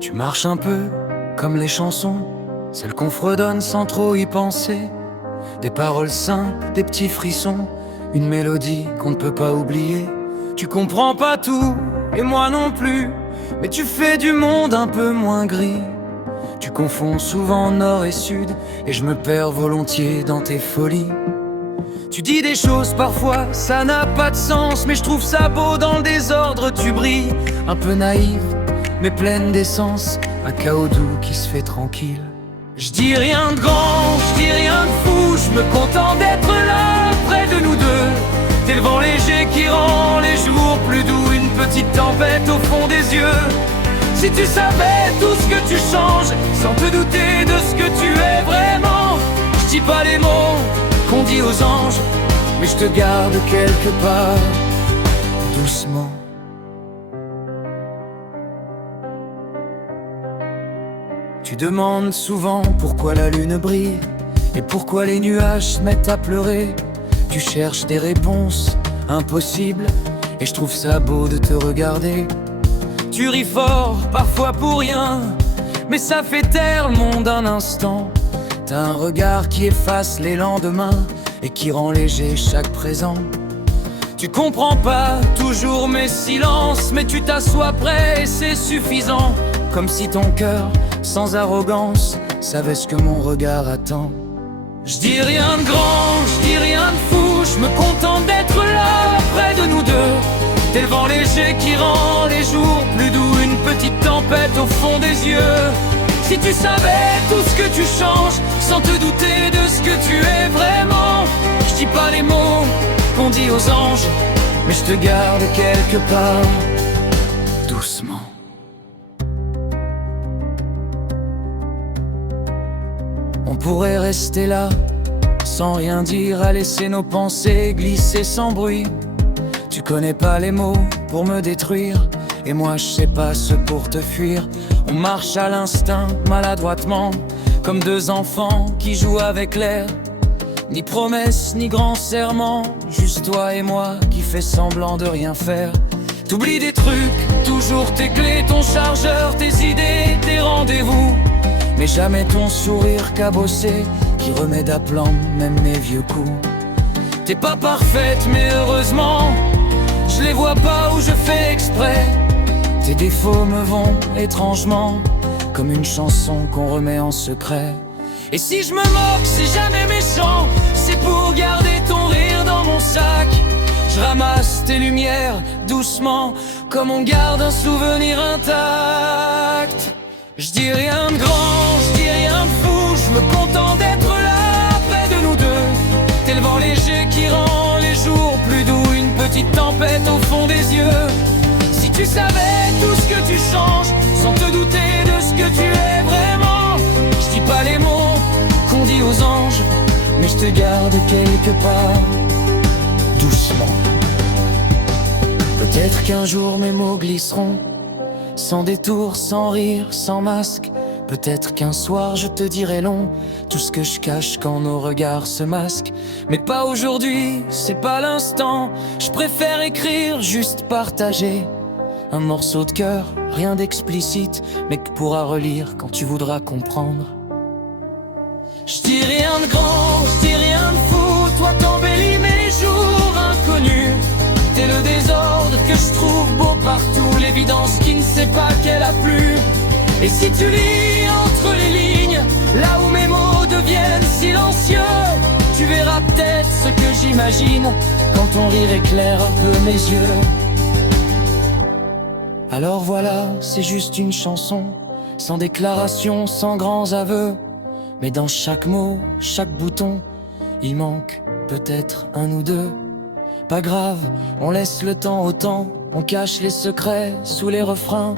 Tu marches un peu comme les chansons, celles qu'on fredonne sans trop y penser. Des paroles simples, des petits frissons, une mélodie qu'on ne peut pas oublier. Tu comprends pas tout, et moi non plus, mais tu fais du monde un peu moins gris. Tu confonds souvent nord et sud, et je me perds volontiers dans tes folies. Tu dis des choses parfois, ça n'a pas de sens, mais je trouve ça beau dans le désordre. Tu brilles, un peu naïve, mais pleine d'essence, un chaos doux qui se fait tranquille. Je dis rien de grand, je dis rien de fou, je me contente d'être là, près de nous deux. T'es le vent léger qui rend les jours plus doux, une petite tempête au fond des yeux. Si tu savais tout ce que tu changes, sans te douter de ce que tu es vraiment. Je dis pas les mots qu'on dit aux anges, mais je te garde quelque part, doucement. Tu demandes souvent pourquoi la lune brille et pourquoi les nuages se mettent à pleurer. Tu cherches des réponses impossibles et je trouve ça beau de te regarder. Tu ris fort, parfois pour rien, mais ça fait taire le monde un instant. T'as un regard qui efface les lendemains et qui rend léger chaque présent. Tu comprends pas toujours mes silences, mais tu t'assois près et c'est suffisant. Comme si ton cœur, sans arrogance, savait ce que mon regard attend. Je dis rien de grand, je dis rien de fou, je me contente d'être là, près de nous deux. T'es le vent léger qui rend les jours plus doux, une petite tempête au fond des yeux. Si tu savais tout ce que tu changes, sans te douter de ce que tu es vraiment. Je dis pas les mots qu'on dit aux anges, mais je te garde quelque part, doucement. On pourrait rester là, sans rien dire, à laisser nos pensées glisser sans bruit. Tu connais pas les mots pour me détruire, et moi je sais pas ce pour te fuir. On marche à l'instinct, maladroitement, comme deux enfants qui jouent avec l'air. Ni promesse, ni grand serment, juste toi et moi qui fait semblant de rien faire. T'oublies des trucs, toujours tes clés, ton chargeur, tes idées, tes rendez-vous, mais jamais ton sourire cabossé qui remet d'aplomb même mes vieux coups. T'es pas parfaite mais heureusement, je les vois pas ou je fais exprès. Tes défauts me vont étrangement, comme une chanson qu'on remet en secret. Et si je me moque, c'est jamais méchant, c'est pour garder ton rire dans mon sac. Je ramasse tes lumières doucement, comme on garde un souvenir intact. Je dis rien de grand, je dis rien de fou, je me contente d'être là, près de nous deux. T'es le vent léger qui rend les jours plus doux, une petite tempête au fond des yeux. Si tu savais tout ce que tu changes, sans te douter de ce que tu es vraiment. Je dis pas les mots qu'on dit aux anges, mais je te garde quelque part, doucement. Peut-être qu'un jour mes mots glisseront, sans détour, sans rire, sans masque. Peut-être qu'un soir je te dirai long, tout ce que je cache quand nos regards se masquent. Mais pas aujourd'hui, c'est pas l'instant. Je préfère écrire, juste partager un morceau de cœur, rien d'explicite, mais que pourras relire quand tu voudras comprendre. Je dis rien de grand, je dis rien de fou, toi t'embellis mes jours inconnus. T'es le désordre que je trouve beau partout, l'évidence qui ne sait pas qu'elle a plu. Et si tu lis entre les lignes, là où mes mots deviennent silencieux, tu verras peut-être ce que j'imagine quand ton rire éclaire un peu mes yeux. Alors voilà, c'est juste une chanson, sans déclaration, sans grands aveux. Mais dans chaque mot, chaque bouton, il manque peut-être un ou deux. Pas grave, on laisse le temps au temps, on cache les secrets sous les refrains.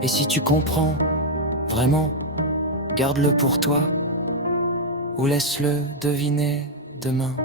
Et si tu comprends, vraiment, garde-le pour toi, ou laisse-le deviner demain.